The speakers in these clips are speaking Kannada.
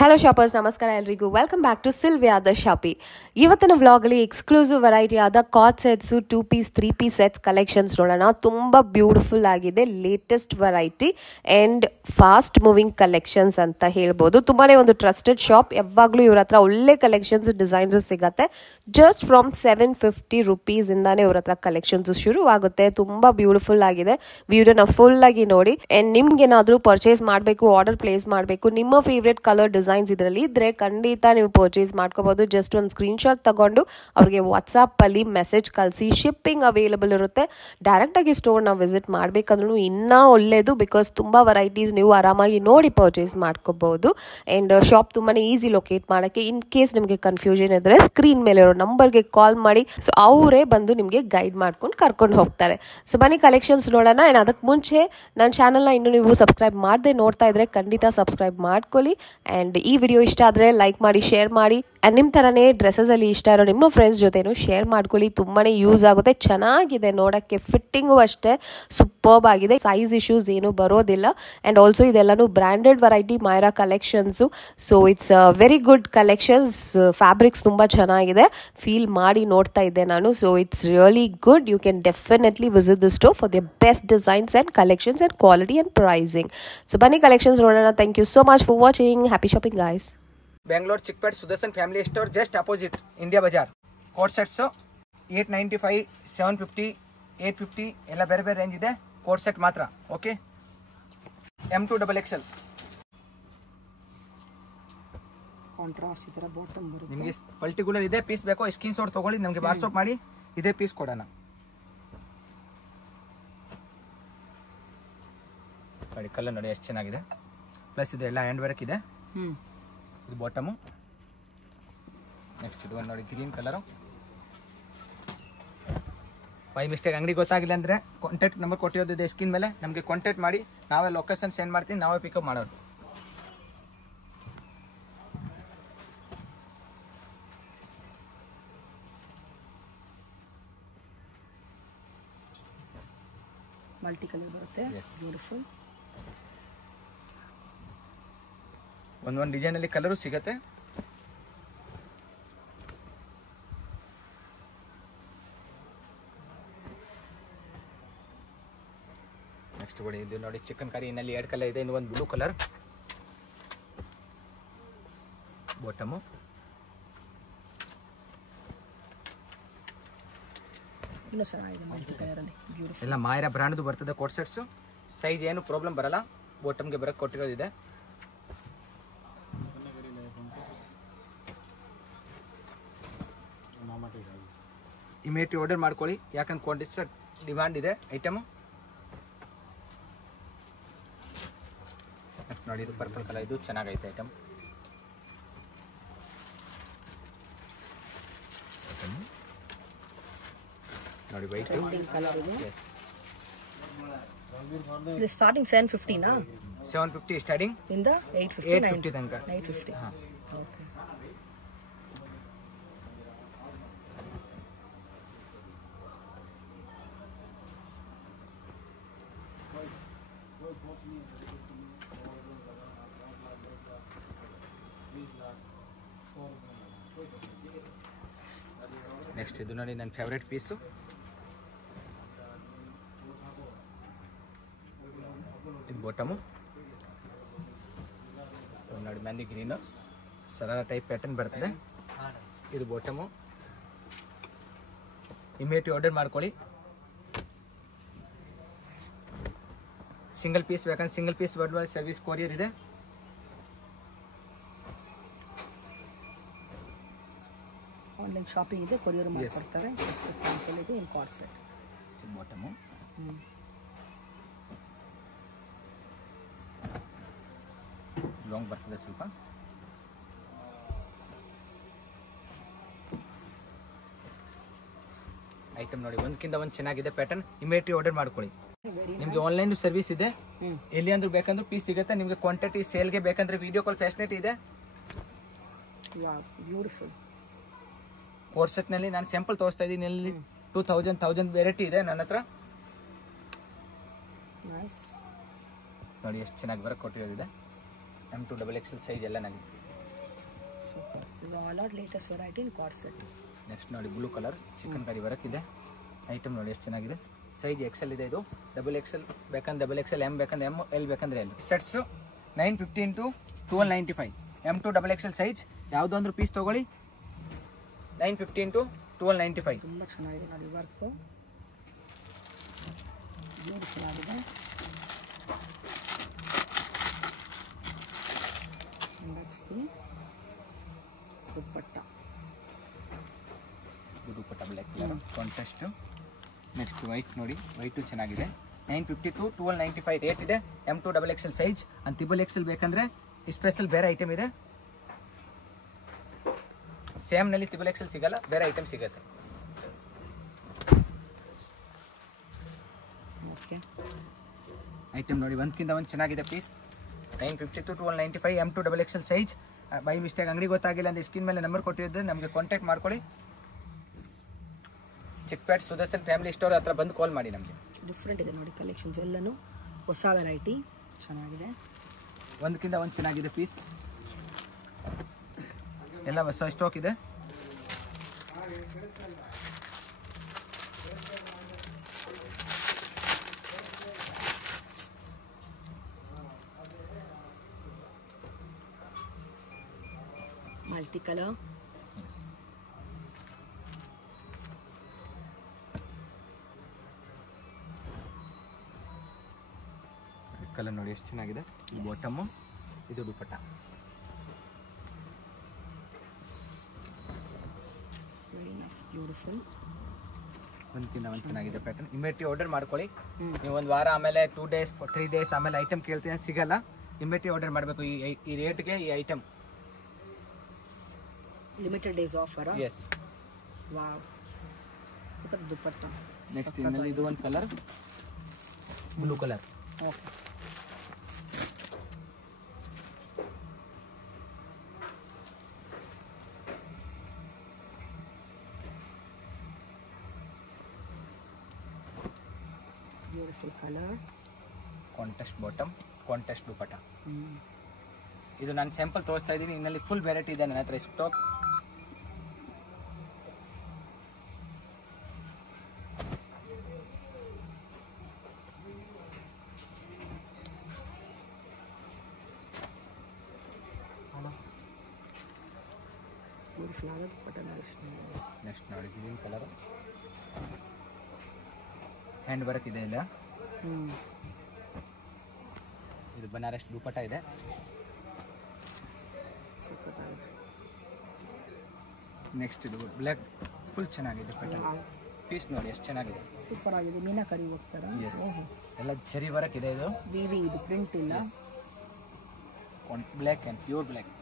ಹಲೋ ಶಾಪರ್ಸ್, ನಮಸ್ಕಾರ ಎಲ್ರಿಗೂ. ವೆಲ್ಕಮ್ ಬ್ಯಾಕ್ ಟು ಸಿಲ್ವಿಯಾದ ಶಾಪಿ. ಇವತ್ತಿನ ವ್ಲಾಗಲ್ಲಿ ಎಕ್ಸ್ಕ್ಲೂಸಿವ್ ವೆರೈಟಿ ಆದ cord sets, 2 piece 3 piece sets collections ನೋಡೋಣ. ತುಂಬ ಬ್ಯೂಟಿಫುಲ್ ಆಗಿದೆ, latest variety and fast moving collections ಅಂತ ಹೇಳ್ಬೋದು. ತುಂಬಾ ಒಂದು ಟ್ರಸ್ಟೆಡ್ ಶಾಪ್. ಯಾವಾಗಲೂ ಇವ್ರ ಹತ್ರ ಒಳ್ಳೆ ಕಲೆಕ್ಷನ್ಸ್, ಡಿಸೈನ್ಸು ಸಿಗುತ್ತೆ. ಜಸ್ಟ್ ಫ್ರಮ್ 750 ರುಪೀಸಿಂದಾನೇ ಇವ್ರ ಹತ್ರ ಕಲೆಕ್ಷನ್ಸ್ ಶುರು ಆಗುತ್ತೆ. ತುಂಬ ಬ್ಯೂಟಿಫುಲ್ ಆಗಿದೆ. ವಿಡಿಯೋನ ಫುಲ್ ಆಗಿ ನೋಡಿ. ಆ್ಯಂಡ್ ನಿಮ್ಗೇನಾದರೂ ಪರ್ಚೇಸ್ ಮಾಡಬೇಕು, ಆರ್ಡರ್ ಪ್ಲೇಸ್ ಮಾಡಬೇಕು, ನಿಮ್ಮ ಫೇವ್ರೆಟ್ ಕಲರ್ ಡಿಸೈನ್ಸ್ ಇದರಲ್ಲಿ ಇದ್ರೆ ಖಂಡಿತ ನೀವು ಪರ್ಚೇಸ್ ಮಾಡ್ಕೋಬಹುದು. ಜಸ್ಟ್ ಒಂದು ಸ್ಕ್ರೀನ್ ಶಾಟ್ ತಗೊಂಡು ಅವ್ರಿಗೆ ವಾಟ್ಸಾಪ್ ಅಲ್ಲಿ ಮೆಸೇಜ್ ಕಳಿಸಿ. ಶಿಪ್ಪಿಂಗ್ ಅವೈಲೇಬಲ್ ಇರುತ್ತೆ. ಡೈರೆಕ್ಟ್ ಆಗಿ ಸ್ಟೋರ್ ನ ವಿಸಿಟ್ ಮಾಡ್ಬೇಕಂದ್ರೂ ಇನ್ನೂ ಒಳ್ಳೇದು, ಬಿಕಾಸ್ ತುಂಬಾ ವೆರೈಟೀಸ್ ನೀವು ಆರಾಮಾಗಿ ನೋಡಿ ಪರ್ಚೇಸ್ ಮಾಡ್ಕೋಬಹುದು. ಅಂಡ್ ಶಾಪ್ ತುಂಬಾನೇ ಈಸಿ ಲೊಕೇಟ್ ಮಾಡಕ್ಕೆ. ಇನ್ ಕೇಸ್ ನಿಮಗೆ ಕನ್ಫ್ಯೂಷನ್ ಇದ್ರೆ ಸ್ಕ್ರೀನ್ ಮೇಲೆ ಇರೋ ನಂಬರ್ಗೆ ಕಾಲ್ ಮಾಡಿ. ಸೊ ಅವರೇ ಬಂದು ನಿಮಗೆ ಗೈಡ್ ಮಾಡ್ಕೊಂಡು ಕರ್ಕೊಂಡು ಹೋಗ್ತಾರೆ. ಸೊ ಬನ್ನಿ ಕಲೆಕ್ಷನ್ಸ್ ನೋಡೋಣ. ಅಂಡ್ ಅದಕ್ಕೆ ಮುಂಚೆ ನನ್ನ ಚಾನಲ್ನ ಇನ್ನೂ ನೀವು ಸಬ್ಸ್ಕ್ರೈಬ್ ಮಾಡದೆ ನೋಡ್ತಾ ಇದ್ರೆ ಖಂಡಿತ ಸಬ್ಸ್ಕ್ರೈಬ್ ಮಾಡ್ಕೊಳ್ಳಿ. ಅಂಡ್ ಈ ವಿಡಿಯೋ ಇಷ್ಟ ಆದರೆ ಲೈಕ್ ಮಾಡಿ, ಶೇರ್ ಮಾಡಿ. ಆ್ಯಂಡ್ ನಿಮ್ಮ ಥರನೇ ಡ್ರೆಸ್ಸಲ್ಲಿ ಇಷ್ಟ ಇರೋ ನಿಮ್ಮ ಫ್ರೆಂಡ್ಸ್ ಜೊತೆನೂ ಶೇರ್ ಮಾಡ್ಕೊಳ್ಳಿ. ತುಂಬಾ ಯೂಸ್ ಆಗುತ್ತೆ. ಚೆನ್ನಾಗಿದೆ ನೋಡೋಕ್ಕೆ. ಫಿಟ್ಟಿಂಗು ಅಷ್ಟೇ ಸೂಪರ್ಬ್ ಆಗಿದೆ. ಸೈಜ್ ಇಶ್ಯೂಸ್ ಏನೂ ಬರೋದಿಲ್ಲ. ಆ್ಯಂಡ್ ಆಲ್ಸೋ ಇದೆಲ್ಲನೂ ಬ್ರ್ಯಾಂಡೆಡ್ ವೆರೈಟಿ ಮೈರಾ collections. So it's very good collections. Fabrics ತುಂಬ ಚೆನ್ನಾಗಿದೆ. ಫೀಲ್ ಮಾಡಿ ನೋಡ್ತಾ ಇದ್ದೆ ನಾನು. So it's really good. You can definitely visit the store for the best designs and collections and quality and pricing. So ಬನ್ನಿ ಕಲೆಕ್ಷನ್ಸ್ ನೋಡೋಣ. Thank you so much for watching. Happy shopping guys. Bengaluru Chickpet Sudarshan family store, just opposite India bazaar. Coat sets 895, 750, 850 ಎಲ್ಲ ಬೇರೆ ಬೇರೆ ರೇಂಜ್ ಇದೆ. ಕೋಟ್ ಸೆಟ್ ಮಾತ್ರ. ಓಕೆ, M2XXL ಕಾಂಟ್ರಾಸ್ಟ್ ಈ ಥರ ಬಾಟಮ್ ಬರುತ್ತೆ. ನಿಮಗೆ ಪರ್ಟಿಕ್ಯುಲರ್ ಇದೇ ಪೀಸ್ ಬೇಕೋ ಸ್ಕ್ರೀನ್ ಶಾಟ್ ತೊಗೊಳ್ಳಿ, ನಮಗೆ ವಾಟ್ಸಪ್ ಮಾಡಿ ಇದೇ ಪೀಸ್ ಕೊಡೋಣ. ನೋಡಿ ಕಲರ್ ನೋಡಿ ಎಷ್ಟು ಚೆನ್ನಾಗಿದೆ. ಪ್ಲಸ್ ಇದು ಎಲ್ಲ ಹ್ಯಾಂಡ್ ವರ್ಕ್ ಇದೆ. ಇದು ಬಾಟಮು. ನೆಕ್ಸ್ಟ್ ಇದು ಒಂದು ನೋಡಿ ಗ್ರೀನ್ ಕಲರು. ಬೈ ಮಿಸ್ಟೇಕ್ ಅಂಗಡಿ ಗೊತ್ತಾಗಿಲ್ಲ ಅಂದರೆ ಕಾಂಟ್ಯಾಕ್ಟ್ ನಂಬರ್ ಕೊಟ್ಟಿರೋದಿದೆ ಸ್ಕ್ರೀನ್ ಮೇಲೆ. ನಮಗೆ ಕಾಂಟ್ಯಾಕ್ಟ್ ಮಾಡಿ, ನಾವೇ ಲೊಕೇಶನ್ ಸೆಂಡ್ ಮಾಡ್ತೀವಿ, ನಾವೇ ಪಿಕಪ್ ಮಾಡೋದು. ಮಲ್ಟಿ ಕಲರ್ ಬರುತ್ತೆ. ಬ್ಯೂಟಿಫುಲ್. ಒಂದೊಂದು ಡಿಸೈನಲ್ಲಿ ಕಲರು ಸಿಗುತ್ತೆ. ನೆಕ್ಸ್ಟ್ ನೋಡಿ ಇದು ನೋಡಿ ಚಿಕನ್ ಕರಿ. ಇನ್ನಲ್ಲಿ 2 ಕಲರ್ ಇದೆ. ಇನ್ನು ಒಂದು ಬ್ಲೂ ಕಲರ್ ಬಾಟಮು. ಇನ್ನೂ ಚೆನ್ನಾಗಿದೆ ಮಲ್ಟಿ ಕಲರಲ್ಲಿ. ಬ್ಯೂಟಿಫುಲ್. ಎಲ್ಲ ಮಾಯರಾ ಬ್ರ್ಯಾಂಡ್ದು ಬರ್ತದೆ ಕೋಟ್ ಸೆಟ್ಸು. ಸೈಜ್ ಏನು ಪ್ರಾಬ್ಲಮ್ ಬರಲ್ಲ. ಬಾಟಮ್ಗೆ ಬರೋಕ್ಕೆ ಕೊಟ್ಟಿರೋದಿದೆ. ಇಮಿಡಿಯೇಟ್ ಆರ್ಡರ್ ಮಾಡ್ಕೊಳ್ಳಿ, ಯಾಕಂದ್ರೆ ಕ್ವಾಂಟಿಟಿ ಡಿಮ್ಯಾಂಡ್ ಇದೆ ಐಟಮು. ನೋಡಿ ಇದು ಪರ್ಪಲ್ ಕಲರ್. ಇದು ಚೆನ್ನಾಗೈತೆ ಐಟಮ್. ನೋಡಿ ವೈಟ್ ಕಲರ್ ಇದೆ. ಇದು ಸ್ಟಾರ್ಟಿಂಗ್ 750 ನಾ? 750 ಸ್ಟಾರ್ಟಿಂಗ್ ಇಂದ 850 ತನಕ. 850. ಓಕೆ. ನೆಕ್ಸ್ಟ್ ಇದು ನೋಡಿ ನನ್ನ ಫೇವ್ರೆಟ್ ಪೀಸು. ಇದು ಬಾಟಮು. ನೋಡಿ mehndi green sharara type pattern ಬರ್ತದೆ. ಇದು ಬಾಟಮು. ಇಮಿಡಿಯೇಟ್ ಆರ್ಡರ್ ಮಾಡ್ಕೊಳ್ಳಿ. ಸಿಂಗಲ್ ಪೀಸ್ ಬೇಕಂದ್ರೆ single piece world wide service courier ಇದೆ. ಆನ್ಲೈನ್ ಶಾಪಿಂಗ್ ಇದೆ, ಕೊರಿಯರ್ ಮಾಡ್ಕೊಡ್ತಾರೆ. ಎಷ್ಟು ಸ್ಯಾಂಪಲ್ ಇದೆ. In cord set. Bottom. Long ಬರ್ತದೆ ಸ್ವಲ್ಪ. ಐಟಮ್ ನೋಡಿ ಒಂದಕ್ಕಿಂತ ಒಂದು ಚೆನ್ನಾಗಿದೆ ಪ್ಯಾಟರ್ನ್. ಇಮಿಡಿಯೇಟ್ ಆರ್ಡರ್ ಮಾಡ್ಕೊಳ್ಳಿ. ನಿಮಗೆ ಆನ್ಲೈನ್ ಸರ್ವಿಸ್ ಇದೆ. ಎಲ್ಲಿ ಅಂದ್ರೂ ಬೇಕಂದ್ರೆ ಪೀಸ್ ಸಿಗುತ್ತೆ. ನಿಮಗೆ ಕ್ವಾಂಟಿಟಿ ಸೇಲ್ಗೆ ಬೇಕಂದ್ರೆ ವಿಡಿಯೋ ಕಾಲ್ ಫೆಸಿಲಿಟಿ ಇದೆ. ಬ್ಯೂಟಿಫುಲ್. ಕೋಟ್ ಸೆಟ್ನಲ್ಲಿ ನಾನು ಸ್ಯಾಂಪಲ್ ತೋರಿಸ್ತಾ ಇದ್ದೀನಿ. ಇಲ್ಲಿ 2000 ವೆರೈಟಿ ಇದೆ ನನ್ನ ಹತ್ರ. ನೋಡಿ ಎಷ್ಟು ಚೆನ್ನಾಗಿ ವರ್ಕ್ ಕೊಟ್ಟಿರೋದಿದೆ. M2XXL ಸೈಜ್ ಎಲ್ಲ ನನಗೆ ಸೂಪರ್. ಇದು all are latest variety in cord set. Next ನೋಡಿ blue colour chikankari work ಇದೆ. ಐಟಮ್ ನೋಡಿ ಎಷ್ಟು ಚೆನ್ನಾಗಿದೆ. ಸೈಜ್ ಎಕ್ಸೆಲ್ ಇದೆ. ಇದು ಡಬಲ್ ಎಕ್ಸೆಲ್ ಬೇಕಂದ್ರೆ ಡಬಲ್ ಎಕ್ಸೆಲ್, ಎಮ್ ಬೇಕಂದ್ರೆ ಎಮ್, ಎಲ್ ಬೇಕಂದ್ರೆ L. Sets 950 into 1295. M2 double XL size ಯಾವುದೋ ಒಂದು ಪೀಸ್ ತೊಗೊಳ್ಳಿ. 950 into 1295. ತುಂಬ ಚೆನ್ನಾಗಿದೆ ನೋಡಿ ವರ್ಕು, ಬ್ಯೂಟಿಫುಲ್ ಆಗಿದೆ. Dupatta black colour contrast. Next white ನೋಡಿ, ವೈಟು ಚೆನ್ನಾಗಿದೆ. 950 to 1295 ರೇಟ್ ಇದೆ. M2 double XL size. And triple XL ಬೇಕಂದ್ರೆ ಸ್ಪೆಷಲ್ ಬೇರೆ ಐಟಮ್ ಇದೆ. ಸೇಮ್ನಲ್ಲಿ ತ್ರಿಬಲ್ ಎಕ್ಸೆಲ್ ಸಿಗಲ್ಲ, ಬೇರೆ ಐಟಮ್ ಸಿಗುತ್ತೆ. ಓಕೆ, ಐಟಮ್ ನೋಡಿ ಒಂದಕ್ಕಿಂತ ಒಂದು ಚೆನ್ನಾಗಿದೆ piece. 950 to 1295 M2 double XL size. By mistake ಅಂಗಡಿ ಗೊತ್ತಾಗಿಲ್ಲ ಅಂದರೆ ಸ್ಕ್ರೀನ್ ಮೇಲೆ ನಂಬರ್ ಕೊಟ್ಟಿದ್ದರೆ ನಮಗೆ ಕಾಂಟ್ಯಾಕ್ಟ್ ಮಾಡ್ಕೊಳ್ಳಿ. ಚಿಕ್ಪೇಟ್ ಸುದರ್ಶನ್ ಫ್ಯಾಮಿಲಿ ಸ್ಟೋರ್ ಹತ್ರ ಬಂದು ಕಾಲ್ ಮಾಡಿ ನಮಗೆ. ಡಿಫ್ರೆಂಟ್ ಇದೆ ನೋಡಿ ಕಲೆಕ್ಷನ್ಸ್ ಎಲ್ಲನೂ, ಹೊಸ ವೆರೈಟಿ ಚೆನ್ನಾಗಿದೆ. ಒಂದಕ್ಕಿಂತ ಒಂದು ಚೆನ್ನಾಗಿದೆ ಪೀಸ್, ಎಲ್ಲ ಹೊಸ ಸ್ಟಾಕ್ ಇದೆ. ಮಲ್ಟಿ ಕಲರ್, ಕಲರ್ ನೋಡಿ ಎಷ್ಟು ಚೆನ್ನಾಗಿದೆ. ಇದು ಬಾಟಮು, ಇದು ದುಪ್ಪಟ್ಟ. Very nice, beautiful. ಒಂದಕ್ಕಿಂತ ಒಂದು ಚೆನ್ನಾಗಿದೆ ಪ್ಯಾಟರ್ನ್. ಇಮಿಡಿಯೇಟ್ಲಿ ಆರ್ಡರ್ ಮಾಡ್ಕೊಳ್ಳಿ. ನೀವು ಒಂದು ವಾರ ಆಮೇಲೆ 2 days 3 days ಆಮೇಲೆ ಐಟಮ್ ಕೇಳ್ತೀನಿ ಸಿಗಲ್ಲ. ಇಮಿಡಿಯೇಟ್ಲಿ ಆರ್ಡರ್ ಮಾಡಬೇಕು. ಈ ರೇಟ್ಗೆ ಈ item. Limited days offer. Yes. Wow, dupatta. Next ಇನ್ನಲ್ಲಿ ಇದು ಒಂದು colour, blue colour. Okay, beautiful colour. Contrast bottom, contrast dupatta. ಇದು ನಾನು ಸ್ಯಾಂಪಲ್ ತೋರಿಸ್ತಾ ಇದ್ದೀನಿ. ಇನ್ನಲ್ಲಿ ಫುಲ್ ವೆರೈಟಿ ಇದೆ ನನ್ನ ಹತ್ರ ಸ್ಟಾಕ್. ಬ್ಯೂಟಿಫುಲ್ ಆದ ದುಪ್ಪಟ್ಟ. ನೆಕ್ಸ್ಟ್ ನೋಡಿ ಗ್ರೀನ್ ಕಲರ್, ಹ್ಯಾಂಡ್ ವರ್ಕ್ ಇದೆ ಇಲ್ಲ. ಇದು ಬನಾರಸ್ ದುಪ್ಪಟ್ಟ ಇದೆ. ನೆಕ್ಸ್ಟ್ ಇದು ಬ್ಲ್ಯಾಕ್, ಫುಲ್ ಚೆನ್ನಾಗಿದೆ ಪ್ಯಾಟರ್ನ್. ಪೀಸ್ ನೋಡಿ ಎಷ್ಟು ಚೆನ್ನಾಗಿದೆ, ಸೂಪರ್ ಆಗಿದೆ. ಮೀನಾಕರಿ ಹೋಗ್ತಾರೆ. ಎಸ್, ಎಲ್ಲ ಜರಿ ವರ್ಕ್ ಇದೆ. ಇದು ವಿವಿ, ಇದು ಪ್ರಿಂಟ್ ಇಲ್ಲ. Black and pure black.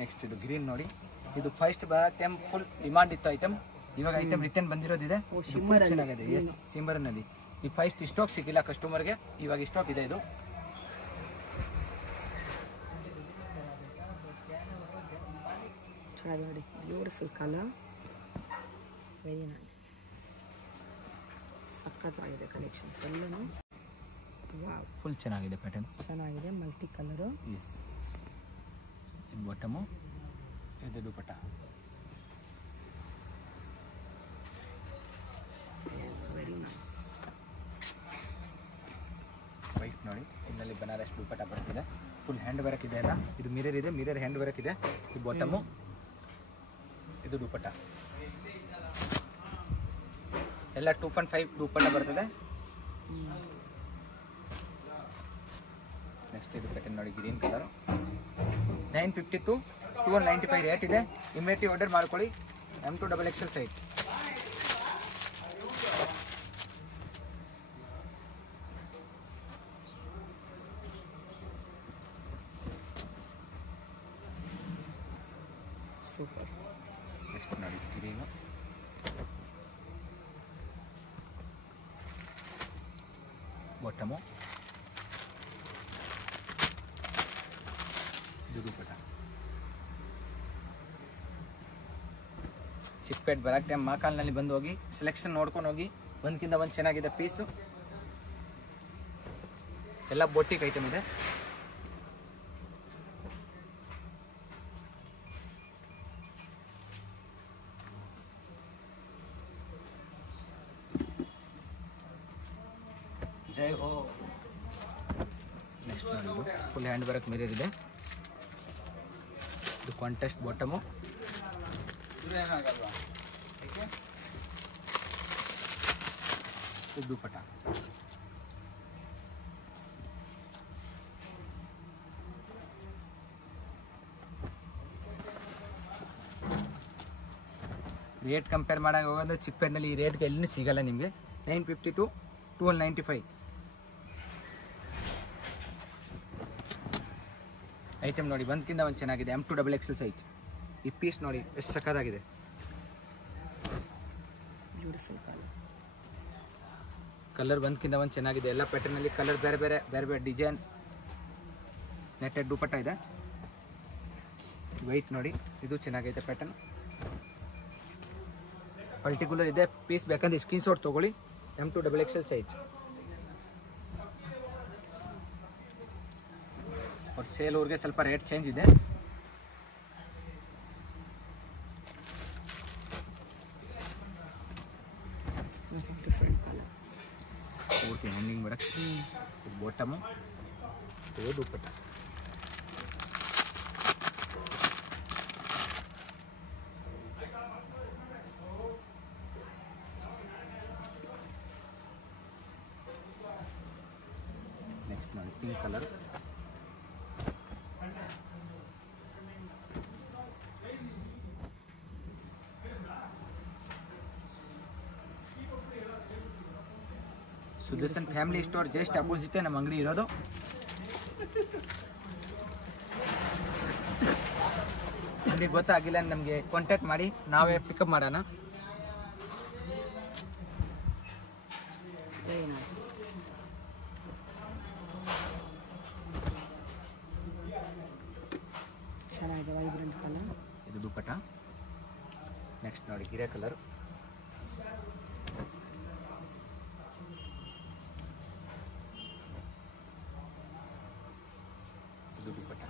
Next ಇದು ಗ್ರೀನ್ ನೋಡಿ. ಇದು ಫಸ್ಟ್ ಟೈಮ್ ಫುಲ್ ಡಿಮಾಂಡ್ ಇತ್ತು ಐಟಮ್. ಇವಾಗ ಐಟಮ್ ರಿಟರ್ನ್ ಬಂದಿರೋದಿದೆ. ಚೆನ್ನಾಗಿದೆ. ಎಸ್, ಸಿಂಬರ್ನಲ್ಲಿ ಈ ಫಸ್ಟ್ ಸ್ಟಾಕ್ ಸಿಕ್ಕಿಲ್ಲ ಕಸ್ಟಮರ್ಗೆ, ಇವಾಗ ಸ್ಟಾಕ್ ಇದೆ. ಇದು ಚೆನ್ನಾಗಿದೆ ನೋಡಿ, ಬ್ಯೂಟಿಫುಲ್ ಕಲರ್, ವೆರಿ ನೈಸ್. ಸಖತ್ತಾಗಿದೆ ಕಲೆಕ್ಷನ್ಸ್ ಎಲ್ಲನೂ. ವಾವ್, ಫುಲ್ ಚೆನ್ನಾಗಿದೆ ಪ್ಯಾಟರ್ನ್. ಚೆನ್ನಾಗಿದೆ, ಮಲ್ಟಿ ಕಲರು. ಎಸ್, ಇದು ಬಾಟಮು, ಇದು ದುಪ್ಪಟ್ಟ. Very nice. ವೈಟ್ ನೋಡಿ, ಇದರಲ್ಲಿ ಬನಾರಸ್ ದುಪ್ಪಟ್ಟ ಬರ್ತಿದೆ. ಫುಲ್ ಹ್ಯಾಂಡ್ ವರ್ಕ್ ಇದೆ ಅಲ್ಲ. ಇದು ಮಿರರ್ ಇದೆ, ಮಿರರ್ ಹ್ಯಾಂಡ್ ವರ್ಕ್ ಇದೆ. ಇದು ಬಾಟಮು, ಇದು ದುಪ್ಪಟ್ಟ. ಎಲ್ಲ 2.5 ದುಪ್ಪಟ್ಟ ಬರ್ತದೆ. ನೆಕ್ಸ್ಟ್ ಇದು ಪ್ಯಾಟರ್ನ್ ನೋಡಿ, ಗ್ರೀನ್ ಕಲರ್. 950 to 1295 ರೇಟ್ ಇದೆ. ಇಮಿಡಿಯೇಟ್ಲಿ ಆರ್ಡರ್ ಮಾಡ್ಕೊಳ್ಳಿ. M2 double XL size. Super. Next ನೋಡಿ ಗ್ರೀನು, ಬಾಟಮು, ಇದು ದುಪ್ಪಟ್ಟ. ಚಿಕ್ಪೇಟ್ ಬರಕ್ಕೆ ಟೈಮ್ ಮಾಕಾಲ್ನಲ್ಲಿ ಬಂದು ಹೋಗಿ ಸೆಲೆಕ್ಷನ್ ನೋಡ್ಕೊಂಡು ಹೋಗಿ. ಒಂದಕ್ಕಿಂತ ಒಂದು ಚೆನ್ನಾಗಿದೆ ಪೀಸು. ಎಲ್ಲ ಬೋಟಿಕ್ ಐಟಮ್ ಇದೆ. ನೆಕ್ಸ್ಟ್ ನೋಡಿ ಫುಲ್ ಹ್ಯಾಂಡ್ ವರ್ಕ್ ಮಿರರ್ ಇದೆ. ಇದು ಕಾಂಟ್ರಾಸ್ಟ್ ಬಾಟಮು. ಇದು ದುಪಟ್ಟ. ರೇಟ್ ಕಂಪೇರ್ ಮಾಡಾಗ ಹೋಗೋದು ಚಿಕ್ಕಪೇಟೆನಲ್ಲಿ ಈ ರೇಟ್ಗೆ ಎಲ್ಲಿ ಸಿಗಲ್ಲ ನಿಮಗೆ. 950 to 1295. ಐಟಮ್ ನೋಡಿ ಒಂದಕ್ಕಿಂತ ಒಂದು ಚೆನ್ನಾಗಿದೆ. M2 XXL size. ಈ ಪೀಸ್ ನೋಡಿ ಎಷ್ಟು ಸಕ್ಕತ್ತಾಗಿದೆ. ಕಲರ್ ಒಂದಕ್ಕಿಂತ ಒಂದು ಚೆನ್ನಾಗಿದೆ. ಎಲ್ಲ ಪ್ಯಾಟರ್ನಲ್ಲಿ ಕಲರ್ ಬೇರೆ ಬೇರೆ ಬೇರೆ ಬೇರೆ ಡಿಸೈನ್. ನೆಟ್ಟೆಡ್ ದುಪಟ್ಟ ಇದೆ. ವೈಟ್ ನೋಡಿ ಇದು ಚೆನ್ನಾಗೈತೆ ಪ್ಯಾಟರ್ನ್. ಪರ್ಟಿಕ್ಯುಲರ್ ಇದೆ ಪೀಸ್ ಬೇಕಂದ್ರೆ ಸ್ಕ್ರೀನ್ ಶಾಟ್ ತೊಗೊಳ್ಳಿ. M2 XXL size. और ಸೇಲ್ ಅವ್ರಿಗೆ ಸ್ವಲ್ಪ ರೇಟ್ ಚೇಂಜ್ ಇದೆ. ಪೂರ್ತಿ ಹ್ಯಾಂಗಿಂಗ್ ಬರಕ್ ಬಾಟಮು ಇದು ದುಪಟ್ಟ. ನೆಕ್ಸ್ಟ್ ನೋಡಿ pink colour. Sudarshan family store just opposite ನಮ್ಮ ಅಂಗಡಿ ಇರೋದು. ನಿಮಗೆ ಗೊತ್ತಾಗಿಲ್ಲ ನಮಗೆ ಕಾಂಟ್ಯಾಕ್ಟ್ ಮಾಡಿ, ನಾವೇ ಪಿಕಪ್ ಮಾಡೋಣ. ಚೆನ್ನಾಗಿದೆ ವೈಬ್ರೆಂಟ್ ಕಲರ್. ಇದು ದುಪಟ್ಟ. ನೆಕ್ಸ್ಟ್ ನೋಡಿ ಗಿರೆ ಕಲರ್. ಇದು ದುಪಟ್ಟ.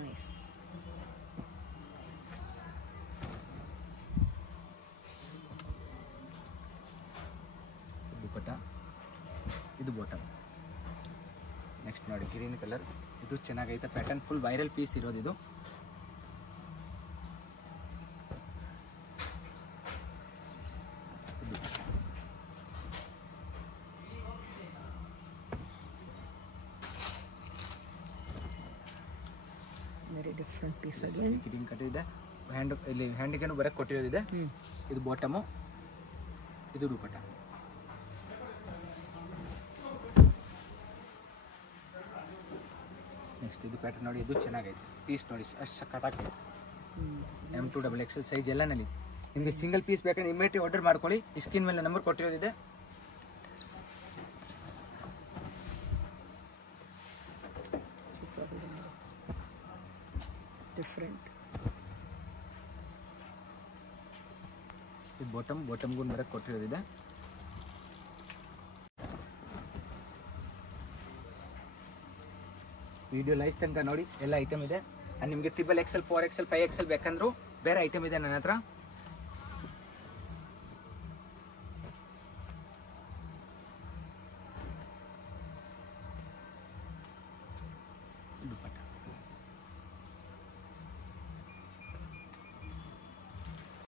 ನೈಸ್. ದುಪಟ್ಟ. ಇದು ಬಾಟಮ್. ನೆಕ್ಸ್ಟ್ ನೋಡಿ ಗ್ರೀನ್ ಕಲರ್. ಇದು ಚೆನ್ನಾಗೈತೆ ಪ್ಯಾಟರ್ನ್. ಫುಲ್ ವೈರಲ್ ಪೀಸ್ ಇರೋದು ಇದು. ವೆರಿ ಡಿಫ್ರೆಂಟ್ ಪೀಸ್ ಕಿಟಿಂಗ್ ಕಟ್ ಇದೆ. ಇಲ್ಲಿ ಹ್ಯಾಂಡಿಗೆ ಬರಕ್ಕೆ ಕೊಟ್ಟಿರೋದಿದೆ. ಇದು ಬಾಟಮು. ಇದು ದುಪಟ್ಟ. ನೆಕ್ಸ್ಟ್ ಇದು ಪ್ಯಾಟರ್ನ್ ನೋಡಿ ಇದು ಚೆನ್ನಾಗೈತೆ. ಪೀಸ್ ನೋಡಿ ಅಷ್ಟು ಸಕ್ಕತ್ತಾಗಿದೆ. M2 XXL ಸೈಜ್ ಎಲ್ಲನಲ್ಲಿ. ನಿಮಗೆ ಸಿಂಗಲ್ ಪೀಸ್ ಬೇಕಂದ್ರೆ ಇಮಿಡಿಯೇಟ್ ಆರ್ಡರ್ ಮಾಡ್ಕೊಳ್ಳಿ. ಸ್ಕ್ರೀನ್ ಮೇಲೆ ನಂಬರ್ ಕೊಟ್ಟಿರೋದಿದೆ. Super different. ಇದು ಬಾಟಮ್ಗೂ ಬರಕ್ಕೆ ಕೊಟ್ಟಿರೋದಿದೆ. ವಿಡಿಯೋ ಲೈಸ್ ತನಕ ನೋಡಿ ಎಲ್ಲ ಐಟಮ್ ಇದೆ. ನಿಮಗೆ XXL 4XL 5XL ಬೇಕಂದ್ರೂ ಬೇರೆ ಐಟಮ್ ಇದೆ ನನ್ನ ಹತ್ರ. ದುಪಟ್ಟ.